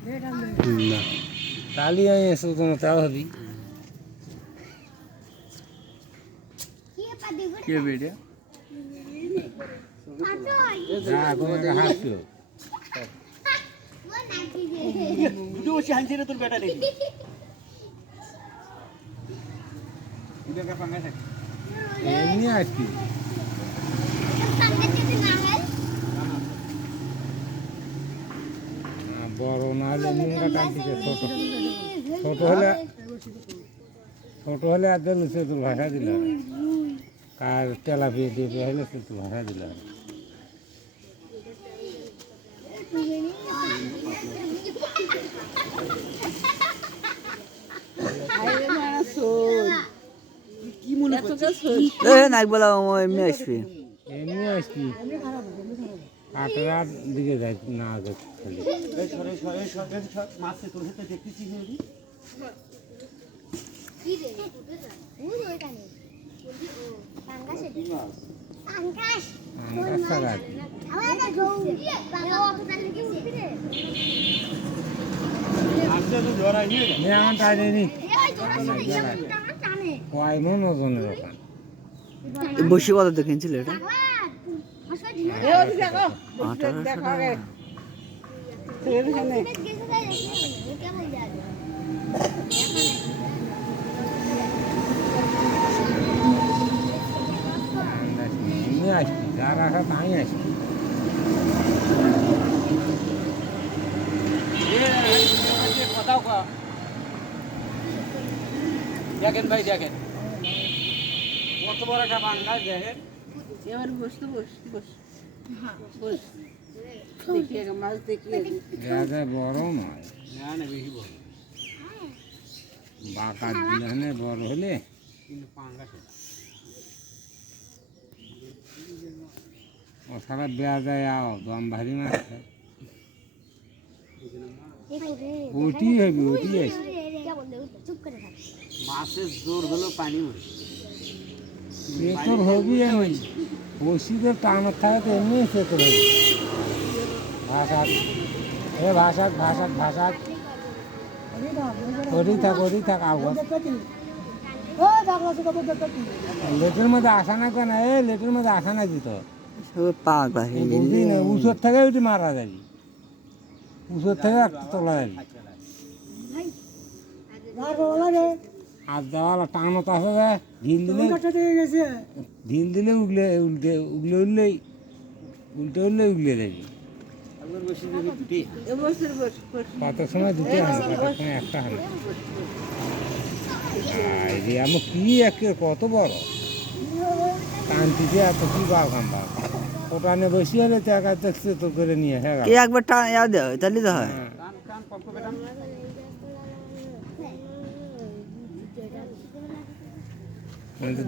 না তালি আমি এসে তোমার তাও হবি কে বেড়ে যা তোমাকে হাসছো দুটো বসে হানছে রে তোর বেটা দেখি এমনি আসছি বড় না হলে মুঙ্গা টানতেছে ছোট হলে আর দিল সে তো ভাষা দিল কার তেলাপিয়া দিয়ে হলে সে তো ভাষা দিল কি মনে করছিস এমনি আসবি এমনি আসছি আটরার দিকে যাই না খালি সরে সরে সরে মাছে তোর হাতে দেখতেছিস নাকি কি রে ওই ওইখানে পাঙ্গাস পাঙ্গাস রাস্তাঘাট আমাদের গো বাবা অতটা লেগে উঠবি রে আসলে তো ধরাই নিয়ে গেল নিয়ে আমার টাইনি এই তোরা সাথে ইয়া টানা টানে কয় মন ওজনের ওখান বসে কত কিনছিল এটা হাসা দিনা এ ওই দেখো 1800 দেখো টাকা আগে এখানে গেছে তাই দেখি কেমন যায় এমনি আসছি যার আসা তাই আসছি কথাও কা দেখেন ভাই দেখেন কত বড় একটা পাঙ্গাস দেখেন এবার বস তো বস বস বস দেখি আগে মাছ দেখি দেখা বড় নয় না না বেশি বড় বাঁকা দিলে বড় হলে কিন্তু পাঙ্গাস ও সারা বেয়া যায় আও দম ভারী মাছ ওটি হবে ওটি আসছে চুপ করে থাক মাছের জোর হলো পানি উঠে সে তোর হবি আমি বসিদের টানার থাকে তো এমনি সে তোর হবি ভাষাক এ ভাষাক ভাষাক ভাষাক ওটি থাক আবার লেটের মধ্যে আসা না কেন এ লেটের মধ্যে আসা না দিত পাগলা হয়ে গেলি বুঝলি না উষর থেকে ওটি মারা যাবি উষর থেকে একটা তোলা যাবি আর দেওয়ালা টানো তো আসে যায় ঢিল দিলে উগলে উগলে উগলে যাবি একবার বসে দেখি দুটি এ বসের বস বস কত সময় দুটো হয় না কত সময় একটা হয় না রে আমার কি একে কত বড় টানতিতে এত কি বাঘ খাম্বা ওটানে বসে হলে তো একা দেখছে তো করে নিয়ে হ্যাঁ কি একবার ইয়া দেয় তাহলে তো হয় কান কান পক্ষ বেটাম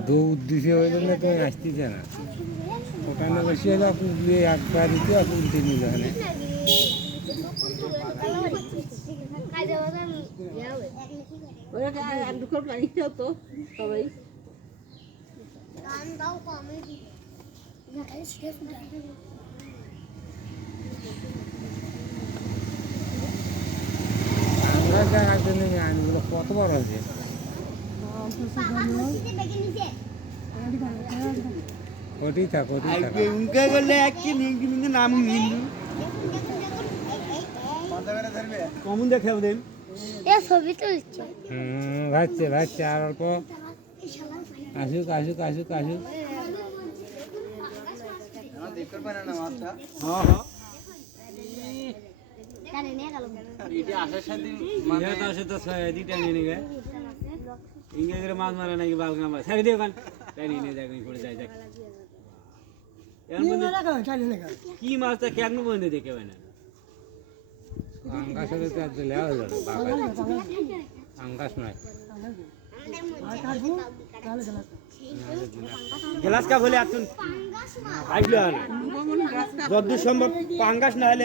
দৌড় দিছে ওই জন্য তুমি আসতেছে না ওখানে বসে হলে উগলে একবার দিতে উল্টে নিল ওখানে ওরা আর দুটো পানি দাও তো সবাই গান দাও কমেডি আমরা দেখার জন্য আইনগুলো কত বড় হয়েছে ওটি থাক উনকে গেলে এক কি নিয়ে নাম নিন্দু কমন দেখে দেন এ ছবি তুলছে ভাজছে আর অল্প আসুক হ্যাঁ হ্যাঁ জানে নিয়ে গেল এটা আসার সাথে মানে তো আসে তো দিটা নিয়ে নিয়ে ইংরেজির মাছ মারে নাকি বালগা মাছ ছেড়ে দিও কান তাই নিয়ে যাক পড়ে যায় যাক কি মাছটা কেন বন্ধু দেখে হয় না আঙ্গাস হলে তো আর দিলে হয়ে যাবে আঙ্গাস নয় গ্লাস কাপ হলে এখন আসলে আর যতদূর সম্ভব পাঙ্গাস না হলে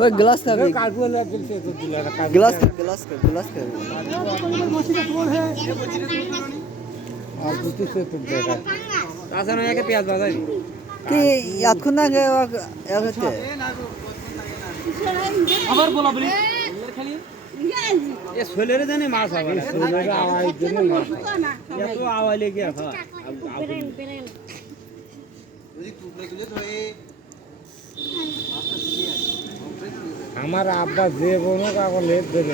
ওই গ্লাস খাবি কাকু হলে বলছে তো দিলে গ্লাস খাবি আর দুটো সে তো দেখা তাছাড়া একে পেঁয়াজ বাজাই কি এতক্ষণ আগে হচ্ছে আবার বলা বলি খালি এ সোলেরে জানে মাছ হবে না সোলের আওয়াজ জন্য মাছ হয়। এত আওয়াজ লেগে আছে আমার আব্বা যে কোনো কাগজ লেট দেবে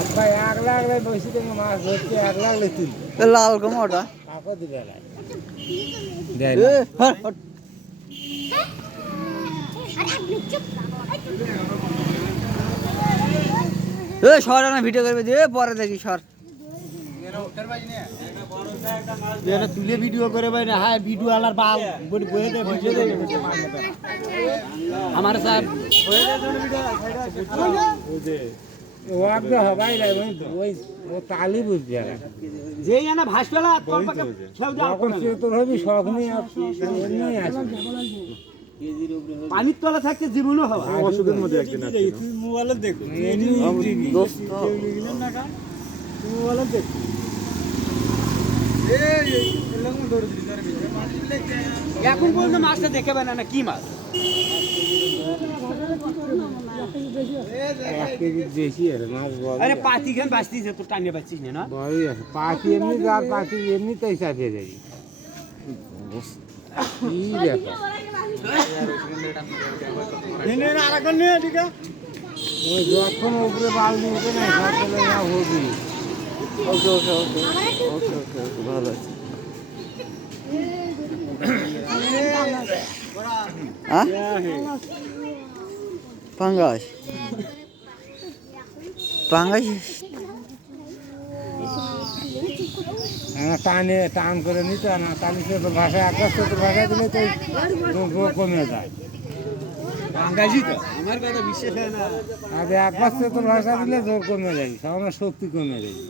আব্বা এক লাখ বসে থেকে মাছ ধরছে 1 লাখ তুলবে লাল কম ওটা কাকো দিবে না সর না ভিডিও করবে দিয়ে পরে দেখি সর তুলে ভিডিও করে ভাই না হ্যাঁ ভিডিও আলার বাল বই বই দে ভিডিও দে আমার সাহেব ও আগে হবাই নাই ওই ও তালি বুঝবে না যেই না ভাসবেলা তোর পাকে সব যখন সে তোর হবি শখ নেই এমনি আসবে পানির তলা থাকতে জীবনও হওয়া অসুখের মধ্যে একদিন আছে তুই মোবাইলে দেখো দোস্ত মোবাইলে দেখ এখন পর্যন্ত মাছটা দেখে পায় না কি মাছ 1 কেজি বেশি আছে মাছ বড় আরে পাতি খান বাঁচতিস তো টানিয়ে পাচ্ছিস না বড়ই আছে পাতি এমনি যার পাতি এমনিতেই চাপিয়ে যাবি কি ব্যাপার ওই যখন উপরে বালতি উঠে না সকলে না হবি ওকে ওকে ওকে ওকে ওকে ভালো আছে পাঙ্গাস পাঙ্গাস টানে টান করে নিতে না টানি সে তো ভাষায় আকাশ তো ভাষায় দিলে তো কমে যায় আঙ্গাজি তো আমার কথা বিশ্বাস হয় না আর আকাশ তো ভাষা দিলে জোর কমে যাবে সামান্য শক্তি কমে যাবে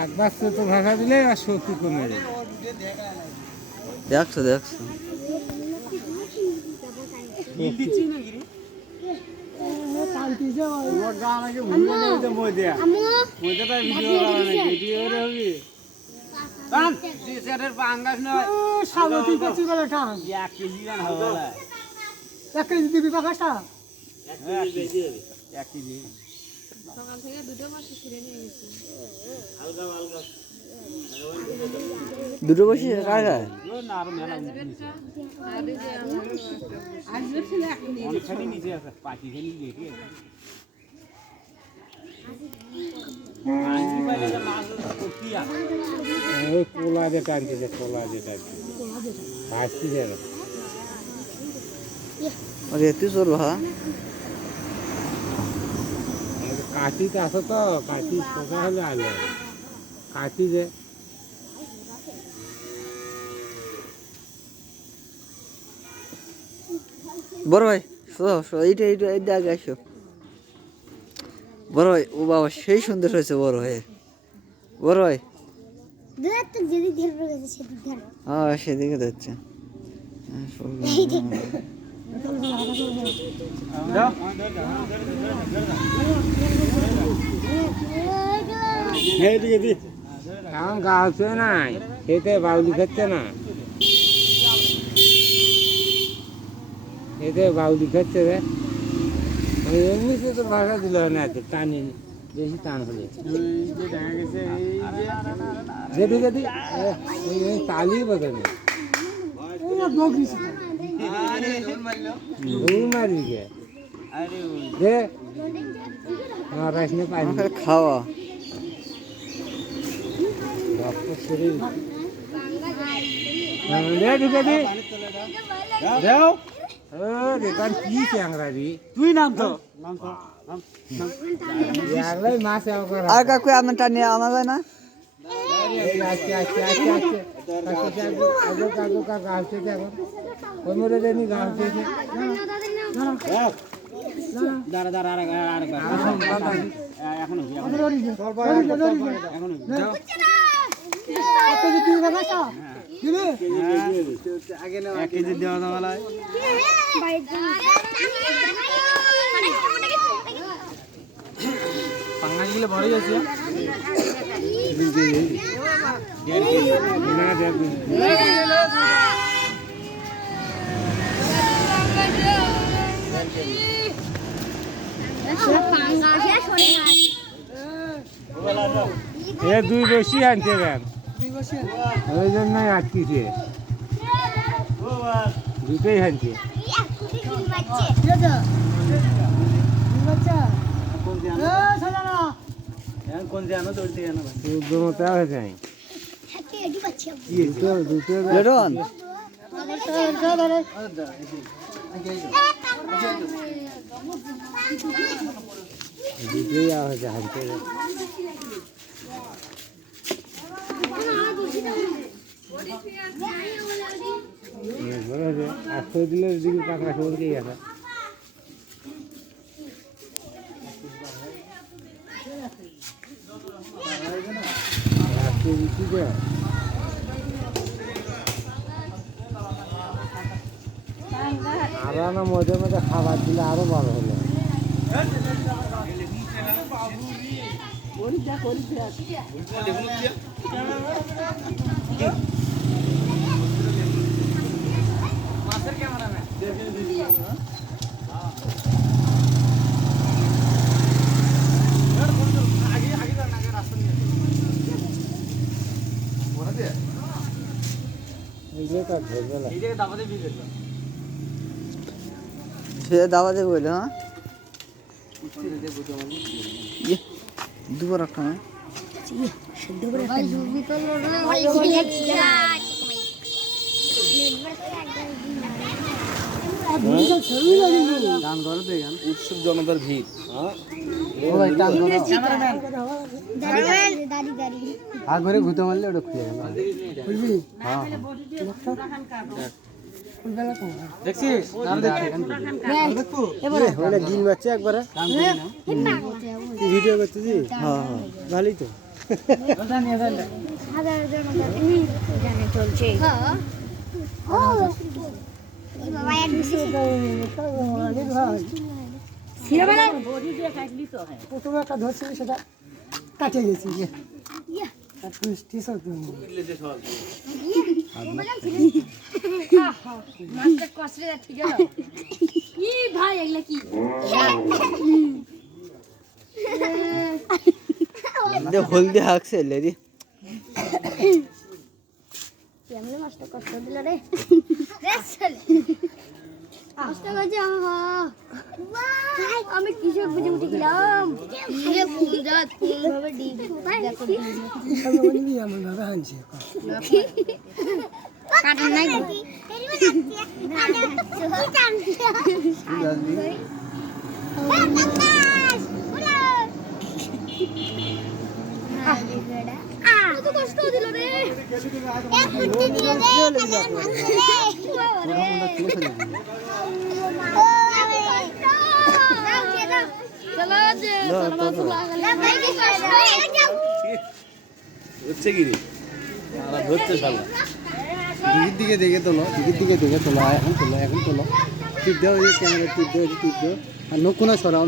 একবার তো ভাষা দিলে আর শক্তি কমে যাবে দেখছো দেখছো দিচ্ছি না গিরি ওর গান আগে ভুলে নিতে মই দেয়া মইটা ভিডিও বানানো ভিডিও রে হবি কান সেটার পাঙ্গাস নয় স্বাগতিক করছি বলে ঠান 1 কেজি গান হবে 1 কেজি দিবি পাকাটা 1 কেজি 1 কেজি সকাল থেকে দুটো মাছ ছিঁড়ে নিয়ে গেছি হালকা হালকা দুটো বসি কার গায়ে ও না আর মেলা আরে যে আসবে ছিল এখন অনেক খালি নিচে আছে পাটি খালি দেখি আজকে পাইলে যে মাছ করতি আছে ওই কোলা যে টানতেছে কোলা যে টানতেছে ভাসতে যাবে আরে তুই চলবো হ্যাঁ কাঠিতে আসো তো কাঠি সোজা হলে আলো কাঠি যে বড় ভাই এইটা এইটা এইটা আগে আসো বড় ভাই ও বাবা সেই সুন্দর হয়েছে বড় ভাই বড় ভাই দুধ তো যেদিক ধরে গেছে সেদিক ধরে হ্যাঁ সেদিকে যাচ্ছে এখন গাছে নাই খেতে বাউলি খাচ্ছে না খেতে বাউলি খাচ্ছে রে এমনিতে তো ভাষা দিল না এত টানি বেশি টান হলে যেদি যেদি তালি বোঝে না মারবি কে যে রাসনে পানি খাওয়া রক্ত শরীর ঢুকে দি দাও ও দোকান কি চ্যাংরা রে তুই নাম তো একলাই মাছ আর কাকু আপনার টানিয়ে আনা যায় না আচ্ছা আচ্ছা আচ্ছা আচ্ছা আগে কাকু কাকা আসছে এখন ওই মরে জানি গা আসছে দাঁড়া দাঁড়া আর এখন এক কেজি দেওয়া দাওয়া পাঙ্গাসগুলো বড়ই আছে না দেখুন দুই বসি আনছে কেন ওই জন্যই আটকিছে দুটোই আনছে কোন জানো দৌড়তে জানো দুটোতে হয়েছে নাই দুটো লিটন দুটোই হয়েছে হানছে আটশো দিলে দিকে কাঁকড়া সবকেই আছে আটশো বেশি যে আরো না মধ্যে মধ্যে খাবার দিলে আরো ভালো হলো এগুলো তো ধরবে না সে দাবা দেবে বলে হ্যাঁ দুবার একটা নয় উৎসব জনতার ভিড় আর ঘরে ঘুরতে মারলে ওটা খুলে গেল দেখছিস দিন বাচ্চা একবারে ভিডিও করতেছি হ্যাঁ হ্যাঁ ভালোই তো চলছে প্রথমে একটা ধরছিল সেটা কাটে গেছি ভাই এগুলা কি হলদি হাঁকছে লেরি কেমন মাছটা কষ্ট দিল রে কষ্ট করছে আমি কৃষক বুঝে উঠে গেলাম এমন ভাবে হানছে কাটার নাই কষ্ট দিল রে হচ্ছে কি রে ধরতে শালা দিকের দিকে দেখে তোলো দিকের দিকে দেখে তোলো এখন তোলো টিপ দেওয়া ক্যামেরা টিপ দেওয়া টিপ দেওয়া আর নকুনা সরাও